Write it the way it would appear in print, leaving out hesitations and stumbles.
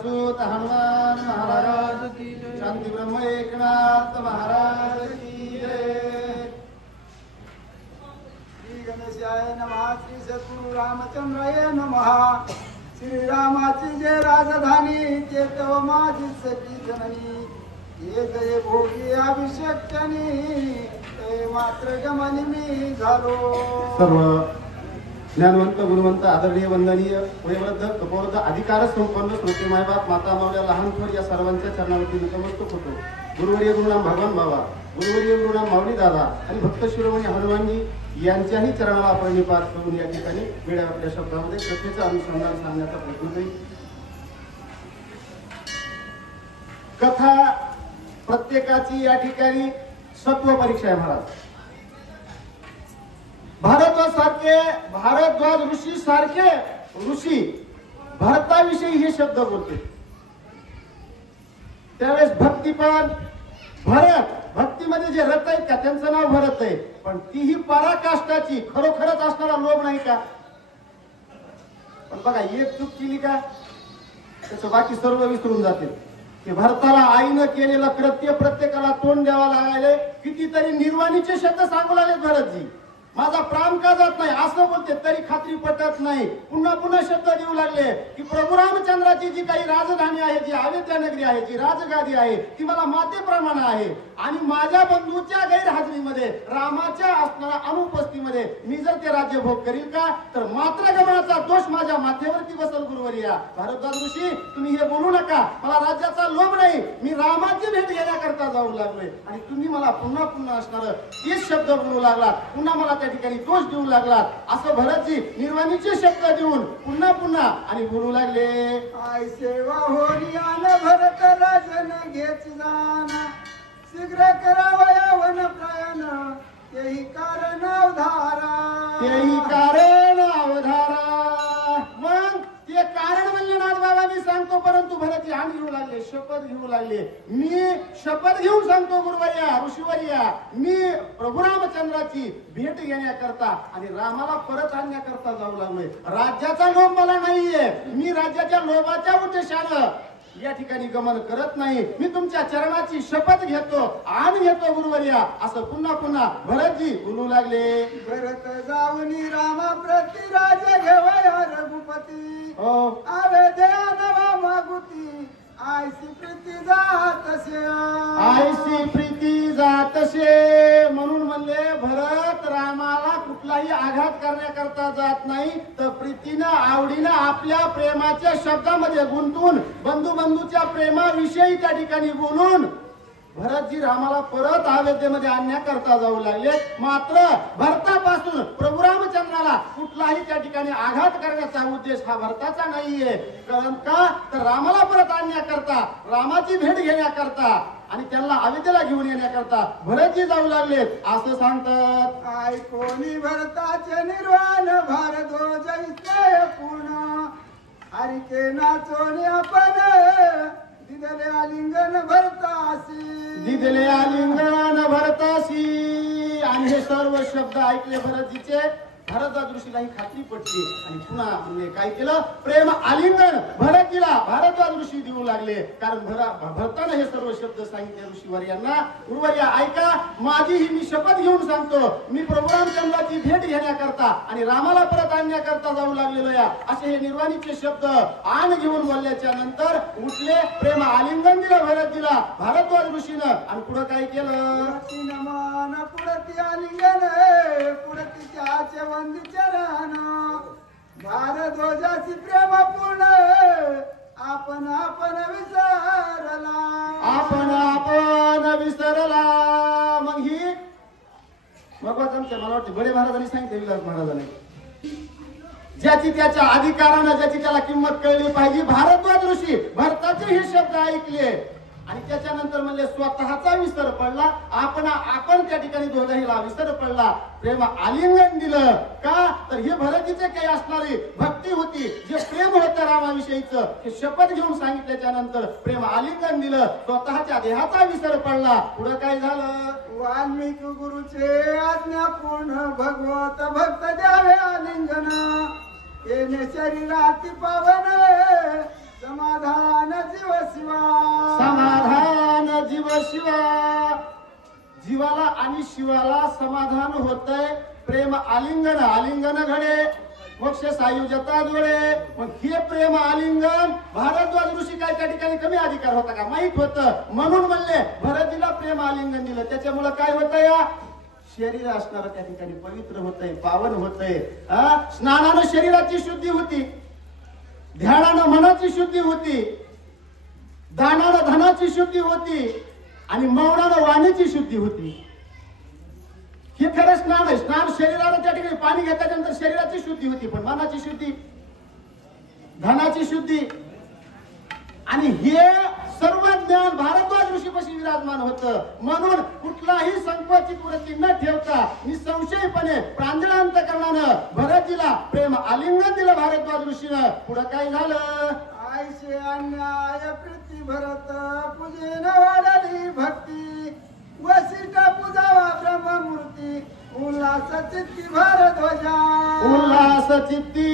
सुत हनुमान महाराज की जय। शांति ब्रह्म एकनाथ महाराज की जय। श्री गणेशाय नमः। श्री सद्गुरु रामचंद्राय नमः। श्री रामाची जय राजधानी चेतव माझी सखी जननी ये जय भोगी अभिषेकनी ते मात्र गमनी मी झालो। सर्व ज्ञानवंत गुणवंत आदरणीय वंदनीय वयोवृद्ध कपवृद्ध अधिकार संपन्न श्रोते मायबाप माता मावल्या लहान थोर या सर्वांच्या चरणावरती नतमस्तक होतो। गुरुवर्य गुरुनाम भगवान बाबा, गुरुवर्य गुरुनाम माऊली दादा आणि भक्त शिरोमणी हनुमानजी यांच्याही चरणाला आपण निपात करून या ठिकाणी वेळा आपल्या शब्दामध्ये कथेचं अनुसंधान सांगण्याचा प्रयत्न करू। कथा प्रत्येकाची या ठिकाणी सत्व परीक्षा आहे महाराज। भारद्वाज ऋषी सारखे ऋषी भरताविषयी हे शब्द बोलते। त्यावेळेस भक्तीपण भरत भक्तीमध्ये जे रथ आहेत का त्यांचं नाव भरत आहे, पण तीही पराकाष्ठाची खरोखरच असणारा लोभ नाही का? पण बघा एक चूक केली का त्याचं बाकी सर्व विसरून जाते। की भरताला आईनं केलेलं कृत्य प्रत्येकाला तोंड द्यावं लागायले, कितीतरी निर्वाणीचे शब्द सांगू लागले भरतजी। माझा प्राण का जात नाही असं बोलते तरी खात्री पटत नाही। पुन्हा पुन्हा शब्द देऊ लागले की प्रभू रामचंद्राची जी काही राजधानी आहे, जी अयोध्या नगरी आहे, जी राजगादी आहे ती मला मातेप्रमाणे आहे आणि माझ्या बंधूच्या गैरहजेरीमध्ये रामाच्या असणाऱ्या अनुपस्थितीमध्ये मी जर ते राज्य भोग करील का तर मात्र गमनाचा दोष माझ्या माथेवरती बसल। गुरुवर्या भारद्वाज ऋषी तुम्ही हे बोलू नका, मला राज्याचा लोभ नाही, मी रामाची भेट घेण्याकरता जाऊ लागलोय आणि तुम्ही मला पुन्हा पुन्हा असणार तेच शब्द बोलू लागलात, पुन्हा मला त्या ठिकाणी दोष देऊ लागलात असं भरतजी निर्वाणीचे शब्द देऊन पुन्हा पुन्हा आणि बोलू लागले। आय सेवा होरियान भरत राजन घेच जाना शीघ्र करावया वन प्रयाण तेही कारण अवधारा। तेही कारण अवधारा। मग ते कारण म्हणले ना बाबा मी सांगतो, परंतु भरतजी आणि घेऊ लागले, शपथ घेऊ लागले। मी शपथ घेऊन सांगतो गुरुवर्या ऋषीवर्या, मी प्रभू रामचंद्राची भेट घेण्याकरता आणि रामाला परत आणण्याकरता जाऊ लागलोय। राज्याचा लोभ मला नाहीये, मी राज्याच्या लोभाच्या उद्देशानं या ठिकाणी गमन करत नाही, मी तुमच्या चरणाची शपथ घेतो आणि घेतो गुरुवर्या असं पुन्हा पुन्हा भरतजी बोलू लागले। भरत जाऊनी रामा प्रति राज घेवया रघुपती आवे दया नवा मागुती आयसी प्रीती जातसे। आयसी प्रीती जातसे म्हणून म्हणले भरत रामाला कुठलाही आघात करण्याकरता जात नाही, तर प्रीतीनं आवडीनं आपल्या प्रेमाच्या शब्दामध्ये गुंतवून बंधू बंधूच्या प्रेमाविषयी त्या ठिकाणी बोलून भरतजी रामाला परत अयोध्येमध्ये आणण्याकरता जाऊ लागले। मात्र भरतापासून प्रभू रामचंद्राला कुठलाही त्या ठिकाणी आघात करण्याचा उद्देश हा भरताचा नाहीये। कारण का तर रामाला परत आणण्याकरता रामाची भेट घेण्याकरता आणि त्यांना अयोध्येला घेऊन येण्याकरता भरतजी जाऊ लागले असं सांगतात। आय कोणी भरताचे निर्वाण भारद्वाज इतके पूर्ण हरिके नाचोने आपण दिदले आलिंगन भरतासी। दिदले आलिंगन भरतासी आणि हे सर्व शब्द ऐकले भरतजीचे भारद्वाज ऋषीला ही खात्री पटली आणि पुन्हा म्हणजे काय केलं प्रेम आलिंगन भरतजीला भारद्वाज ऋषी देऊ लागले। कारण भरताने हे सर्व शब्द सांगितले ऋषीवर्यांना। गुरुवर्या ऐका, माझी ही मी शपथ घेऊन सांगतो, मी प्रभू रामचंद्राची भेट घेण्याकरता आणि रामाला परत आणण्याकरता जाऊ लागलेलो या असे हे निर्वाणीचे शब्द आण घेऊन बोलल्याच्या नंतर उठले, प्रेम आलिंगन दिलं भरतजीला भारद्वाज ऋषीनं आणि पुढे काय केलं नमान पुढती आलिंगन पुढती त्याचे वंदिचरण भारद्वाजाची प्रेम पूर्ण आपण आपण विसरला। आपण आपण विसरला। मग ही भगवत आमच्या मला वाटते बडे महाराजांनी सांगितले, विलास महाराजांनी, ज्याची त्याच्या अधिकारानं ज्याची त्याला किंमत कळली पाहिजे। भारद्वाज ऋषी भरताचे हे शब्द ऐकले आणि त्याच्यानंतर म्हणले स्वतःचा विसर पडला, आपण त्या ठिकाणी दोघांना विसर पडला, प्रेम आलिंगन दिलं का तर हे भरतीचे काही असणारी भक्ती होती, जे प्रेम होतं रामाविषयीचं हे शपथ घेऊन सांगितल्याच्या नंतर प्रेम आलिंगन दिलं, स्वतःच्या देहाचा विसर पडला। पुढे काय झालं वाल्मिकी गुरुचे आज्ञा पूर्ण भगवत भक्त द्यावे आलिंगन येणे शरीराती पावन समाधान शिवाला समाधान होतंय, प्रेम आलिंगन, आलिंगन घडे मोक्ष सायुजता जोडे. मग हे प्रेम आलिंगन भारद्वाज ऋषी काय त्या ठिकाणी कमी अधिकार होता का? माहित होतं, म्हणून म्हणले भरतीला प्रेम आलिंगन दिलं. त्याच्यामुळे काय होतं, या शरीर असणारं त्या ठिकाणी पवित्र होतंय, पावन होतंय. स्नानानं शरीराची शुद्धी होती, ध्यानानं मनाची शुद्धी होती, दानानं धनाची शुद्धी होती आणि मौनानं वाणीची शुद्धी होती. हे खरं स्नान आहे. स्नान शरीराला त्या ठिकाणी पाणी घेतल्यानंतर शरीराची शुद्धी होती, पण मनाची शुद्धी, धनाची शुद्धी आणि हे सर्व ज्ञान भारद्वाज ऋषीपाशी विराजमान होतं. म्हणून कुठलाही संकोचित वृत्ती न ठेवता निसंशयपणे प्रांजळ अंतकरणानं भरतीला प्रेम आलिंगन दिलं भारद्वाज ऋषीनं. पुढं काय झालं, आयशे अन्याय प्रीती भरत पूजेन वाढली भक्ती वसिष्ठ पूजावा ब्रह्ममूर्ती उल्हास चित्ती भारध्वजा उल्हास चित्ती